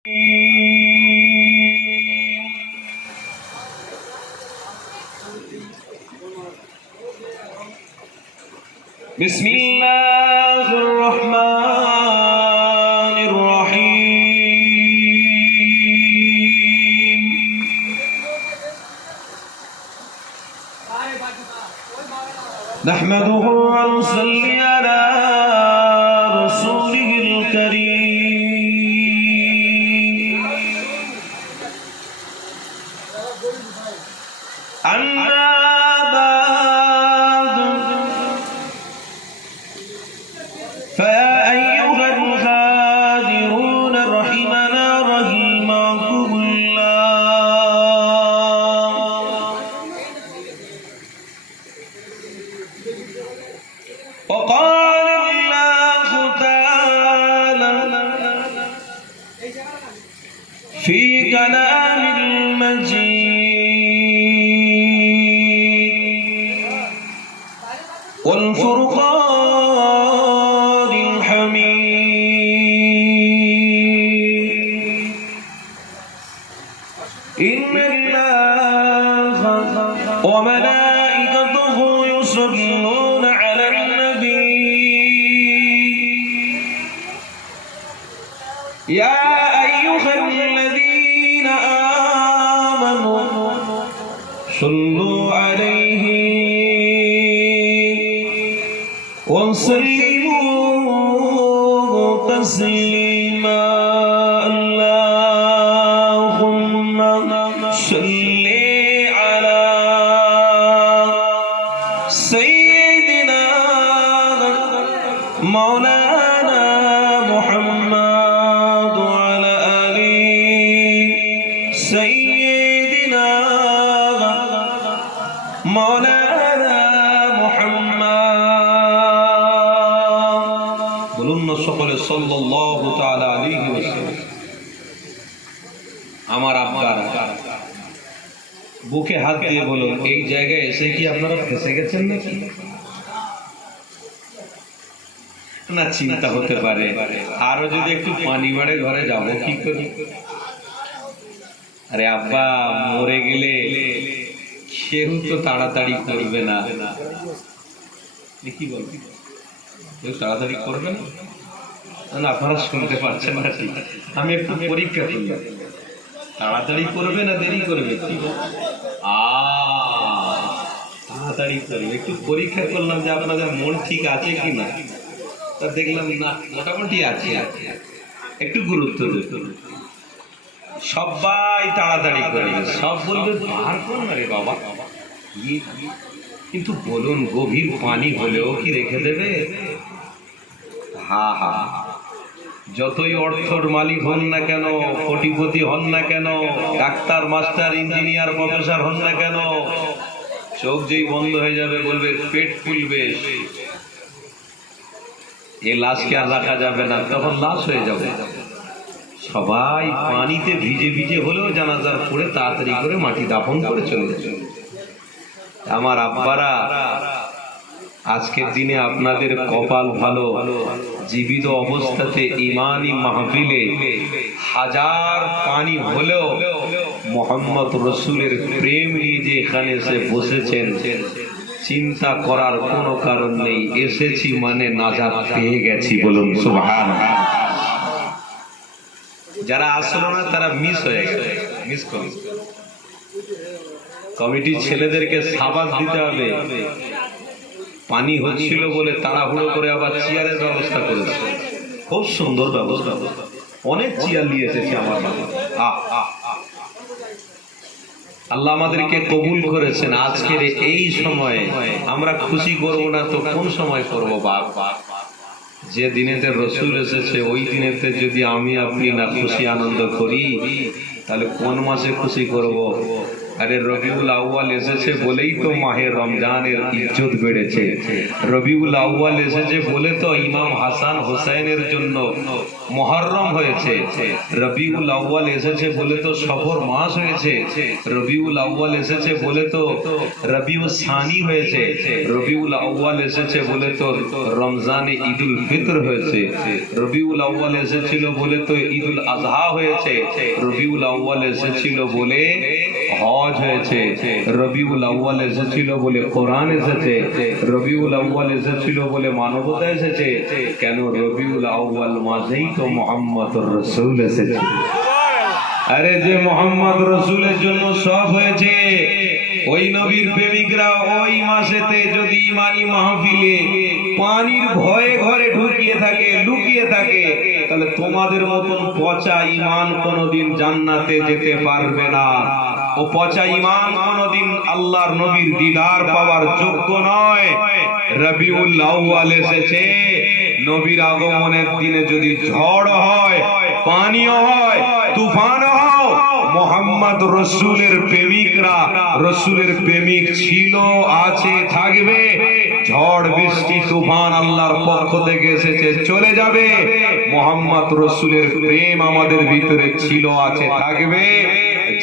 بسم الله الرحمن الرحيم نحمده ونصلي على رسوله الكريم أما بعد فيا أيها الغادرون رحمنا رحمكم الله وقال الله تعالى في كلام المجيد والفرقان الحميد إن الله وملائكته يصلون على النبي يا أيها الذين آمنوا صلوا عليه وسلموا تسليما اللهم صل على سيدنا مولانا محمد وعلى آله سيدنا مولانا সকলে সাল্লাল্লাহু তাআলা আলাইহি ওয়াসাল্লাম। আমার আব্বার বুকে হাত দিয়ে বলুন, এই জায়গায় এসে কি আপনারা ফেঁসে গেছেন নাকি? না চিন্তা হতে পারে আরো যদি একটু পানি বাড়ে ঘরে যাব কি করি? আরে আব্বা মরে গেলে কেউ তো তাড়াতাড়ি করবে না। কি বলবি, কেউ তাড়াতাড়ি করবে না? আপনারা শুনতে পাচ্ছেন না ঠিক? আমি একটু পরীক্ষা করলাম, তাড়াতাড়ি করবে না দেরি করবে? তাড়াতাড়ি করবে। একটু পরীক্ষা করলাম যে আপনাদের মন ঠিক আছে কি না, তা দেখলাম না মোটামুটি আছে। একটু গুরুত্ব দিত, সবাই তাড়াতাড়ি করবে, সব বলবে বার কর না রে বাবা। কিন্তু বলুন, গভীর পানি হলেও কি রেখে দেবে? যতই অর্থর মালিক হন না কেন, কোটিপতি হন না কেন, ডাক্তার মাস্টার ইঞ্জিনিয়ার প্রফেসর হন না কেন, চোখ যেই বন্ধ হয়ে যাবে বলবে পেট ফুলবে, এ লাশকে আর রাখা যাবে না, তখন লাশ হয়ে যাবে। সবাই পানিতে ভিজে ভিজে হলেও জানাজার পড়ে তাড়াতাড়ি করে মাটি দাফন করে চলে যাবে। আমার আব্বারা, আজকের দিনে আপনাদের কপাল ভালো, জীবিত অবস্থাতে ইমানি মাহফিলে হাজার পানি হলেও মোহাম্মদ রসুলের প্রেম নিয়ে যে এখানে এসে বসেছেন, চিন্তা করার কোনো কারণ নেই। এসেছি মানে নাজাত পেয়ে গেছি, বলুন সুবহানাল্লাহ। যারা আসলো না তারা মিস হয়ে গেছে, মিস করুন। কমিটির ছেলেদেরকে সাবাস দিতে হবে, পানি হচ্ছিল বলে তাড়াহুড়ো করে আবার চেয়ারের ব্যবস্থা করেছে, খুব সুন্দর ব্যবস্থা, অনেক চেয়ার নিয়ে এসেছে আমার বাবা। আল্লাহ আমাদেরকে কবুল করেছেন। আজকের এই সময়ে আমরা খুশি করব না তো কোন সময় করবো? বাবা, যে দিনেতে রসুল এসেছে ওই দিনেতে যদি আমি আপনি না খুশি আনন্দ করি, তাহলে কোন মাসে খুশি করব? আরে রবিউল আউয়াল এসেছে বলেই তো মাহে রমজানের ইজ্জত বেড়েছে। রবিউল আউয়াল এসেছে বলে তো ইমাম হাসান হোসেনের জন্য মুহররম হয়েছে। রবিউল আউয়াল এসেছে বলে তো সফর মাস হয়েছে। রবিউল আউয়াল এসেছে বলে তো রবিউল সানি হয়েছে। রবিউল আউয়াল এসেছে বলে তো রমজানে ঈদুল ফিতর হয়েছে। রবিউল আউয়াল এসেছিল বলে তো ঈদুল আজহা হয়েছে। রবিউল আউয়াল এসেছিল বলে হজ হয়েছে। রবিউল আউয়াল এসেছিল বলে কোরআন এসেছে। রবিউল আউয়াল এসেছিল বলে মানবতা এসেছে। কেন রবিউল আউয়াল মাসেই তো মুহাম্মদুর রাসূল এসেছে। আরে যে মোহাম্মদ রসুলের জন্য সব হয়েছে, ওই নবীর প্রেমিকরা ওই মাসেতে যদি ইমানি মাহফিলে পানির ভয়ে ঘরে ঢুকিয়ে থাকে, লুকিয়ে থাকে, তাহলে তোমাদের মতন পচা ইমান কোনোদিন জান্নাতে যেতে পারবে না। ও পচা ইমান কোনোদিন আল্লাহর নবীর দিদার পাওয়ার যোগ্য নয়। রবিউল আউয়াল এসেছে, নবীর আগমনের দিনে যদি ঝড় হয়, পানিও হয়, তুফান হয়, মোহাম্মদ রসুলের প্রেমিকরা, রসুলের প্রেমিক ছিল, আছে, থাকবে। ঝড় বৃষ্টি তুফান আল্লাহর পক্ষ থেকে এসেছে, চলে যাবে। মোহাম্মদ রসুলের প্রেম আমাদের ভিতরে ছিল, আছে, থাকবে।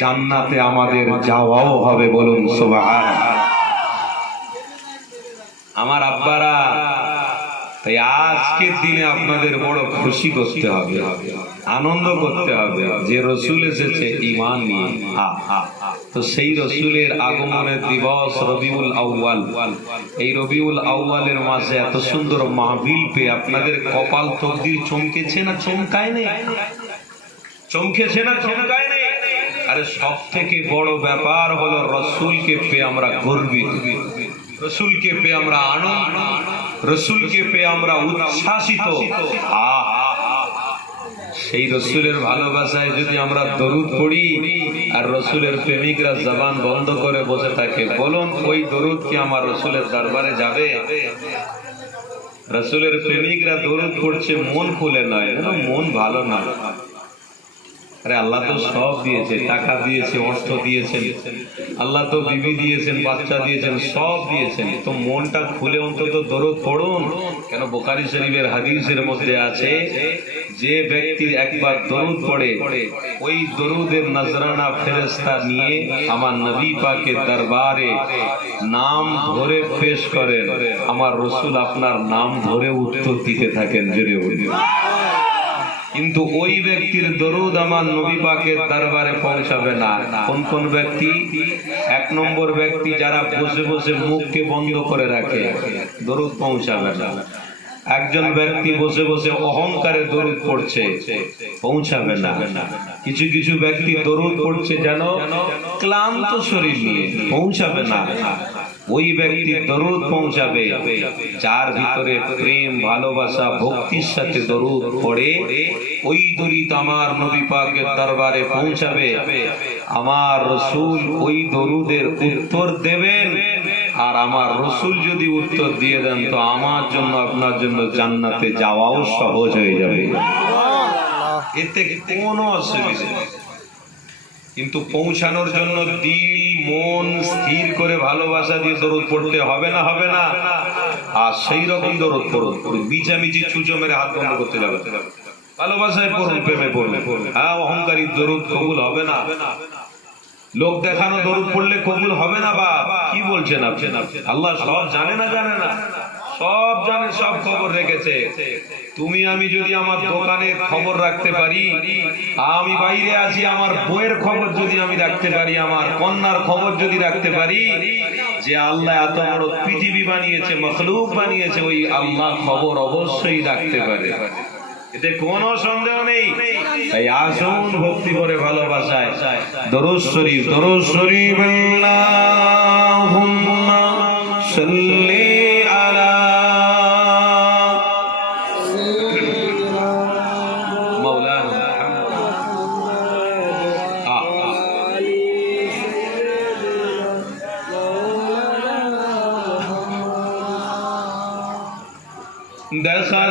জান্নাতে আমাদের যাওয়াও হবে, বলুন সুবহানাল্লাহ। আমার আব্বারা, তাই আজকের দিনে আপনাদের বড় খুশি করতে হবে, আনন্দ করতে হবে যে রসুল এসেছে ঈমান নিয়ে। তো সেই রসুলের আগমনের দিবস রবিউল আউয়াল। এই রবিউল আউয়ালের মাসে এত সুন্দর মাহফিল পেয়ে আপনাদের কপাল তকদির চমকেছে না চমকায় নেই? চমকেছে না চমকায় নেই? আরে সব থেকে বড় ব্যাপার হলো রসুলকে পেয়ে আমরা গর্বিত, রসুলকে পেয়ে আমরা আনন্দ, রসুলকে পেয়ে আমরা উচ্ছ্বাসিত। সেই রসুলের ভালোবাসায় যদি আমরা দরুদ পড়ি আর রসুলের প্রেমিকরা জবান বন্ধ করে বসে থাকে, বলুন ওই দরুদ কি আমার রসুলের দরবারে যাবে? রসুলের প্রেমিকরা দরুদ পড়ছে মন খুলে নয়, মন ভালো না। আরে আল্লাহ তো সব দিয়েছে, টাকা দিয়েছে, অর্থ দিয়েছেন, আল্লাহ তো বিবি দিয়েছেন, বাচ্চা দিয়েছেন, সব দিয়েছেন, তো মনটা খুলে অন্তত দরুদ পড়ুন। কেন বুখারী শরীফের হাদিসের মধ্যে আছে, যে ব্যক্তি একবার দরুদ পড়ে, ওই দরুদের নজরানা ফেরেশতা নিয়ে আমার নবী পাকের দরবারে নাম ধরে পেশ করেন। আমার রসুল আপনার নাম ধরে উত্তর দিতে থাকেন, জোরে বলুন। কিন্তু ওই ব্যক্তির দরুদ আমার নবী পাকের দরবারে পৌঁছাবে না। কোন কোন ব্যক্তি? এক নম্বর ব্যক্তি যারা বসে বসে মুখকে বন্ধ করে রাখে, দরুদ পৌঁছাবে না। একজন ব্যক্তি বসে বসে অহংকারে দরুদ পড়ছে, পৌঁছাবে না। কিছু কিছু ব্যক্তি দরুদ পড়ছে যেন ক্লান্ত শরীর নিয়ে, পৌঁছাবে না। ওই ব্যক্তি দরুদ পৌঁছাবে যার ভিতরে প্রেম, ভালোবাসা, ভক্তির সাথে দরুদ পড়ে, ওই দরুদ আমার নবী পাকের দরবারে পৌঁছাবে। আমার রসুল ওই দরুদের উত্তর দেবেন, আর আমার রসুল যদি উত্তর দিয়ে দেন তো আমার জন্য, আপনার জন্য জান্নাতে যাওয়াও সহজ হয়ে যাবে, এতে কোনো অসুবিধা নেই। কিন্তু পৌঁছানোর জন্য দিল মন স্থির করে ভালোবাসা দিয়ে দরুদ পড়তে হবে না, হবে না। আর সেই রকম দরুদ পড়ুন, মিচামিচি ছুঁচো মেরে হাত বন্ধ করতে যাবে, ভালোবাসায় পড়ুন, প্রেমে পড়ুন। হ্যাঁ, অহংকারী দরুদ কবুল হবে না। লোক দেখানো দরুদ পড়লে কবুল হবে না। বা কি বলছেন আপনি? আল্লাহ সব জানে না, জানে না? সব জানে, সব খবর রেখেছে। তুমি আমি যদি আমার দোকানের খবর রাখতে পারি, আমি বাইরে আছি, আমার বইয়ের খবর যদি আমি রাখতে পারি, আমার কন্যার খবর যদি রাখতে পারি, যে আল্লাহ এত বড় পৃথিবী বানিয়েছে, মখলুক বানিয়েছে, ওই আল্লাহ খবর অবশ্যই রাখতে পারে, এতে কোনো সন্দেহ নেই। তাই আসুন ভক্তি করে ভালোবাসায় দরুদ শরীফ, দরুদ শরীফ, আল্লাহুম্মা সাল্লি আলা মাওলানা মুহাম্মদ। দেখা